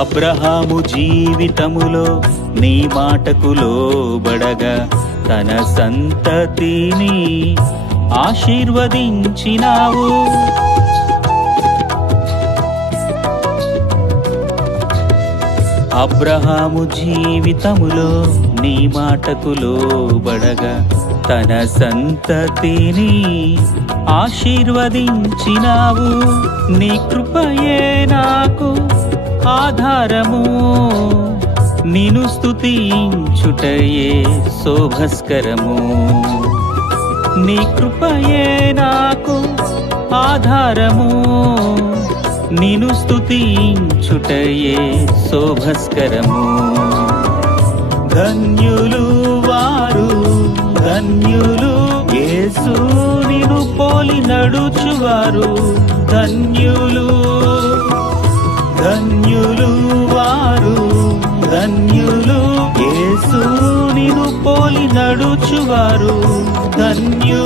అబ్రహాము జీవితములో నీ మాటకు లోబడగా తన సంతతిని ఆశీర్వదించినావు. అబ్రహాము జీవితములో నీ మాటకు లోబడగా తన సంతతిని ఆశీర్వదించినావు. నీ కృపయే నాకు ఆధారము, నిన్ను స్తుతించుటయే శోభస్కరము. నీ కృపయే నాకు ఆధారము, నిన్ను స్తుతించుటయే శోభస్కరము. ధన్యులు వారు ధన్యులు, యేసు నిన్ను పోలి నడుచువారు ధన్యులు. ధన్యులు వారు ధన్యులు, యేసు నిన్ను పోలి నడుచువారు ధన్యులు.